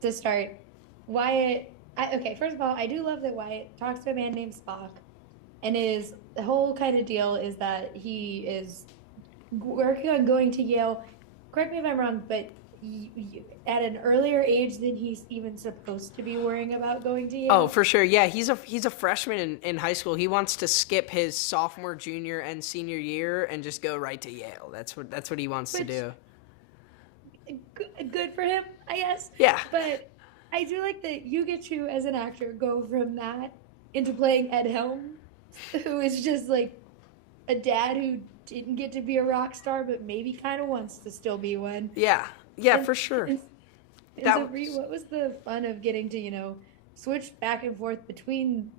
to start, Wyatt. Okay, first of all, I do love that Wyatt talks to a man named Spock, and is the whole kind of deal is that he is working on going to Yale. Correct me if I'm wrong, but at an earlier age than he's even supposed to be worrying about going to Oh, Yale. for sure. Yeah, he's a freshman in high school. He wants to skip his sophomore, junior, and senior year and just go right to Yale. That's what he wants to Which do. good for him, I guess. Yeah. But I do like that you get to, as an actor, go from that into playing Ed Helms, who is just like a dad who didn't get to be a rock star, but maybe kind of wants to still be one. Yeah. Yeah, And, for sure. and and That so for you, was what was the fun of getting to, switch back and forth between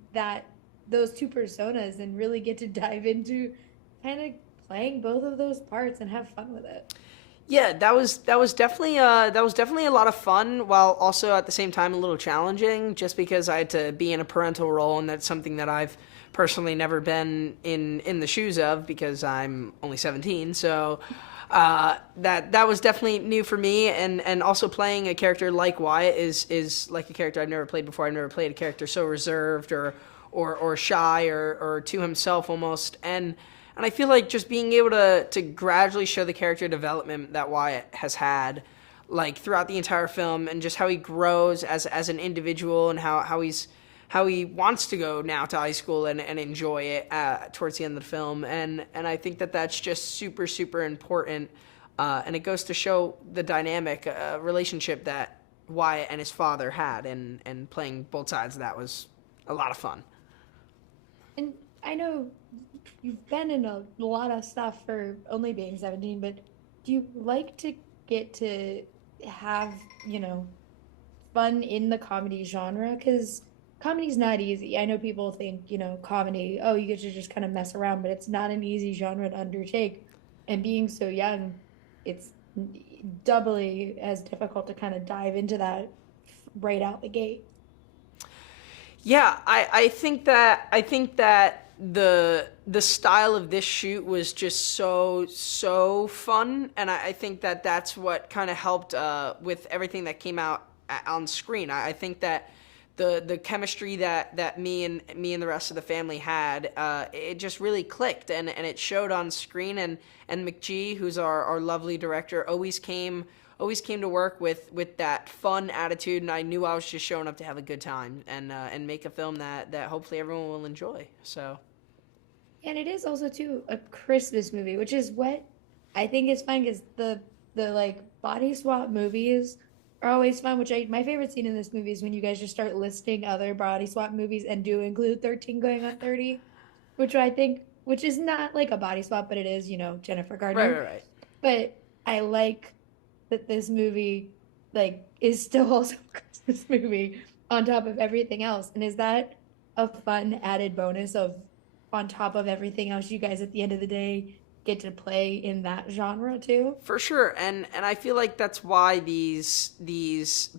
those two personas and really get to dive into kind of playing both of those parts and have fun with it? Yeah, that was definitely a lot of fun, while also at the same time a little challenging, just because I had to be in a parental role, and that's something that I've personally never been in the shoes of because I'm only 17. So that was definitely new for me, and also playing a character like Wyatt is like a character I've never played before. I've never played a character so reserved or shy or to himself almost, and I feel like just being able to gradually show the character development that Wyatt has had, like throughout the entire film, and just how he grows as an individual, and how he wants to go now to high school and enjoy it towards the end of the film, and I think that that's just super super important, and it goes to show the dynamic relationship that Wyatt and his father had, and playing both sides of that was a lot of fun. And I know you've been in a lot of stuff for only being 17, but do you like to get to have, fun in the comedy genre? Because comedy's not easy. I know people think, comedy, oh, you get to just kind of mess around, but it's not an easy genre to undertake. And being so young, it's doubly as difficult to kind of dive into that right out the gate. Yeah, I think that the style of this shoot was just so fun, and I think that that's what kind of helped with everything that came out on screen. I think that the chemistry that me and the rest of the family had, it just really clicked, and it showed on screen, and McGee, who's our lovely director, always came to work with that fun attitude, and I knew I was just showing up to have a good time and make a film that hopefully everyone will enjoy. So And it is also too a Christmas movie, which is what I think is fun because the like body swap movies are always fun. Which my favorite scene in this movie is when you guys just start listing other body swap movies and do include 13 going on 30, which is not like a body swap, but it is, Jennifer right, Gardner. right, right. But I like that this movie like is still also a Christmas movie on top of everything else. And is that a fun added bonus of on top of everything else you guys at the end of the day get to play in that genre too? For sure, and I feel like that's why these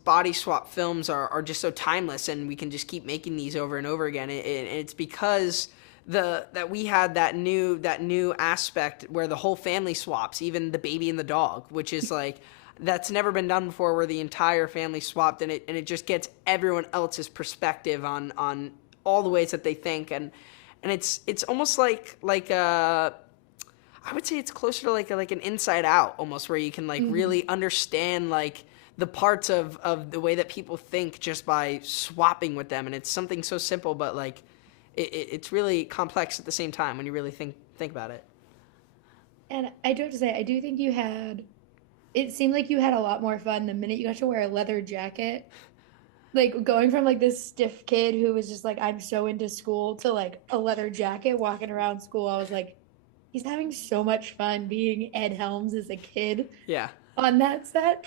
body swap films are just so timeless, and we can just keep making these over and over again. It's because that we had that new aspect where the whole family swaps, even the baby and the dog, which is like that's never been done before, where the entire family swapped, and it just gets everyone else's perspective on all the ways that they think, and it's almost like I would say it's closer to like an Inside Out almost, where you can like Mhm. really understand like the parts of the way that people think just by swapping with them, and it's something so simple, but like it's really complex at the same time when you really think about it. And I do have to say, I do think it seemed like you had a lot more fun the minute you got to wear a leather jacket. Like going from like this stiff kid who was just like, I'm so into school to like a leather jacket walking around school. I was like, he's having so much fun being Ed Helms as a kid Yeah. on that set.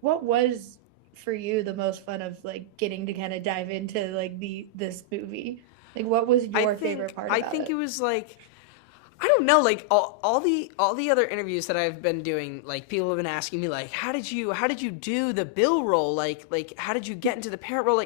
What was for you the most fun of like getting to kind of dive into like this movie? Like what was I your favorite think part I about think it? it was like I don't know, like all the other interviews that I've been doing, like people have been asking me like, how did you do the Bill role? Like how did you get into the parent role?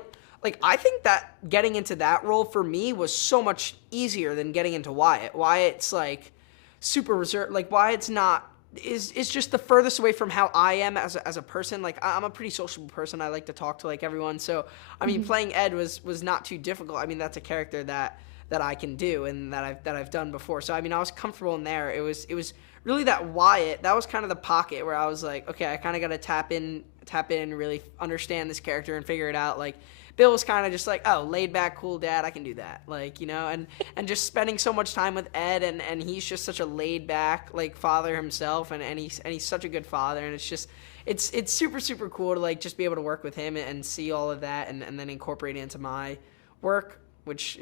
Like I think that getting into that role for me was so much easier than getting into Wyatt. Wyatt's like super reserved. Like Wyatt's not is just the furthest away from how I am as a person. Like I'm a pretty sociable person. I like to talk to like everyone. So I mean, Mhm. playing Ed was not too difficult. I mean, that's a character that I can do and that I've done before. So I mean, I was comfortable in there. It was really that Wyatt. That was kind of the pocket where I was like, okay, I kind of got to tap in, and really understand this character and figure it out. Like Bill was kind of just like, oh, laid back, cool dad. I can do that. Like, and just spending so much time with Ed, and he's just such a laid back like father himself, and he's such a good father, and it's super super cool to like just be able to work with him and see all of that, and then incorporate it into my work, which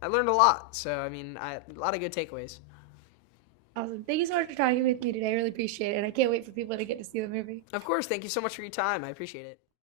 I learned a lot. So I mean, a lot of good takeaways. Awesome. Thank you so much for talking with me today. I really appreciate it. And I can't wait for people to get to see the movie. Of course, thank you so much for your time. I appreciate it.